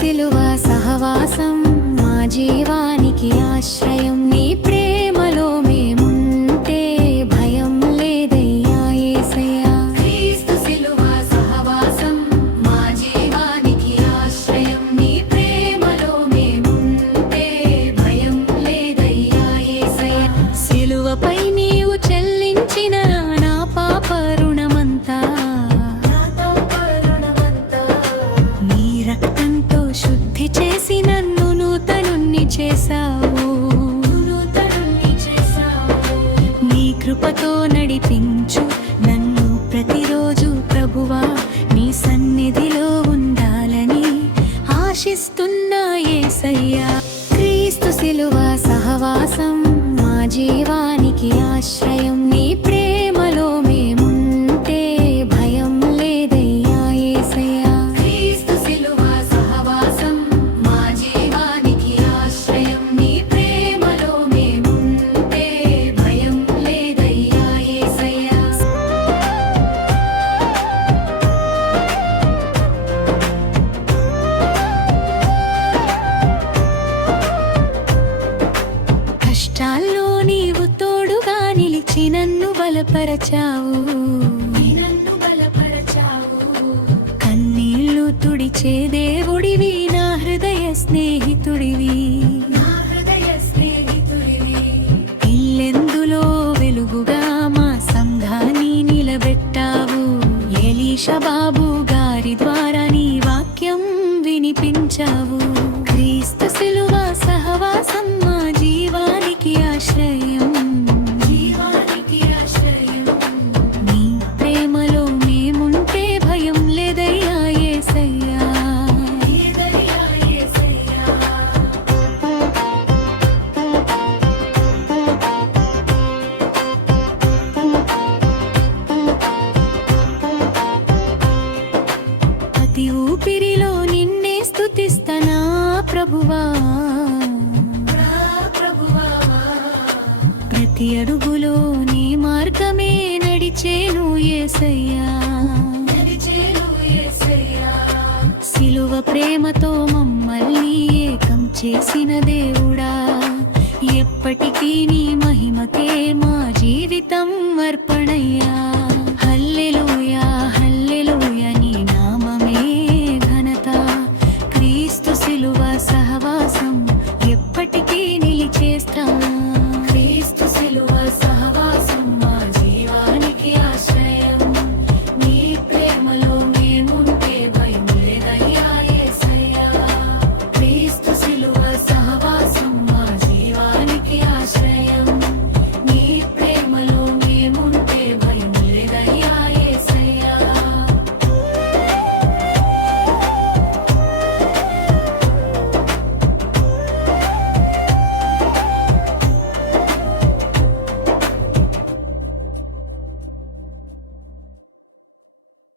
సిలువ సహవాసం మా జీవానికి ఆశ్రయం నీ ప్రేమలో మేముంటే భయం లేదయ్యా యేసయ్యా క్రీస్తు సిలువ సహవాసం మా జీవానికి ఆశ్రయం నీ ప్రేమలో మేముంటే భయం లేదయ్యా యేసయ్యా సిలువపై నీవు చెల్లించిన నా పాప రుణమంతా నీ రక్తంతో శుద్ధి చేసి నన్ను నూతనుణ్ణి చేశావు నీ కృపతో నడిపించు నన్ను ప్రతిరోజు ప్రభువా నీ సన్నిధిలో ఉండాలని ఆశిస్తున్నా యేసయ్యా క్రీస్తు సిలువ సహవాసం మా జీవానికి ఆశ్రయం నీ ప్రేమలో మేముంటే భయం లేదయ్యా యేసయ్యా క్రీస్తు సిలువ సహవాసం మా జీవానికి ఆశ్రయం నీ ప్రేమలో మేముంటే భయం లేదయ్యా యేసయ్యా కష్టాల్లో నీవు తోడుగా నిలిచి నన్ను బలపరచావు కన్నీళ్లు తుడిచే దేవుడివి నా హృదయ స్నేహితుడివి ఇల్లెందులో వెలుగుగా మా సంఘాన్ని నిలబెట్టావు ఎలీషా బాబు గారి ద్వారా నీ వాక్యం వినిపించావు క్రీస్తు సిలువ సహవాసం మా జీవానికి ఆశ్రయం నీ ప్రేమలో మేముంటే భయం లేదయ్యా యేసయ్యా ప్రతి ఊపిరిలో నిన్నే స్తుతిస్తనా ప్రభువా ప్రతి అడుగులో నీ మార్గమే నడిచేను యేసయ్యా సిలువ ప్రేమతో మమ్మల్ని ఏకం చేసిన దేవుడా ఎప్పటికీ నీ మహిమకే మా జీవితం అర్పణయ్యా